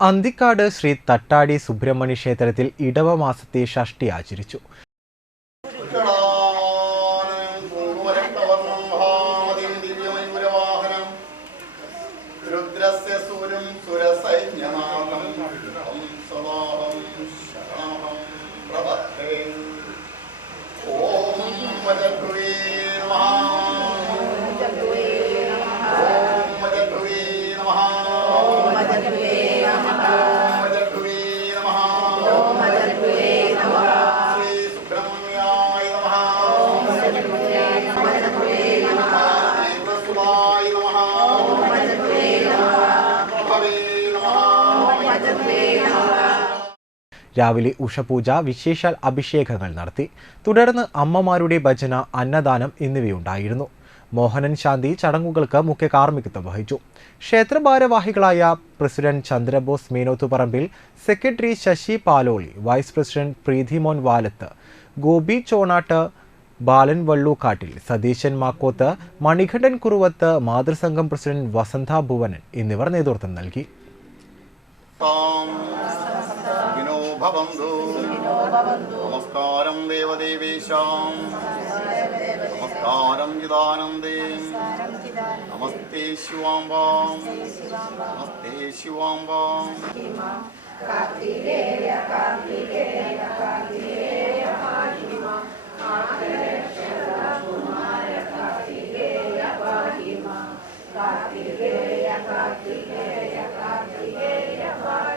അന്തിക്കാട് ശ്രീ തട്ടാടി സുബ്രഹ്മണ്യ ക്ഷേത്രത്തിൽ ഇടവ മാസത്തെ ഷഷ്ടി ആചരിച്ചു. രുദ്രസ്യ സൂര്യം രാവിലെ ഉഷപൂജ വിശേഷാൽ അഭിഷേകങ്ങൾ നടത്തി. തുടർന്ന് അമ്മമാരുടെ ഭജന അന്നദാനം എന്നിവയുണ്ടായിരുന്നു. മോഹനൻ ശാന്തി ചടങ്ങുകൾക്ക് മുഖ്യ കാർമ്മികത്വം വഹിച്ചു. ക്ഷേത്ര ഭാരവാഹികളായ president Chandrabose Menothuparambil secretary Sasi Paloli vice president Preethimon Valath Gopi Chonatt Balan Vallookkattil Satheesan Makkoth Manikandan Kuruvath മാതൃസംഘം president Vasantha Bhuvanan എന്നിവർ നേതൃത്വം നൽകി. ഭവന്തു നമസ്കാരം ദേവദേവേശാം നമസ്കാരം ചിദാനന്ദേ നമസ്തേ ശിവാംബാം നമസ്തേ ശിവാംബാം കാർത്തികേയ കാർത്തികേയ കാർത്തികേയ മഹിമ ആകർഷണ കുമാര കാർത്തികേയ മഹിമ കാർത്തികേയ കാർത്തികേയ കാർത്തികേയ മഹിമ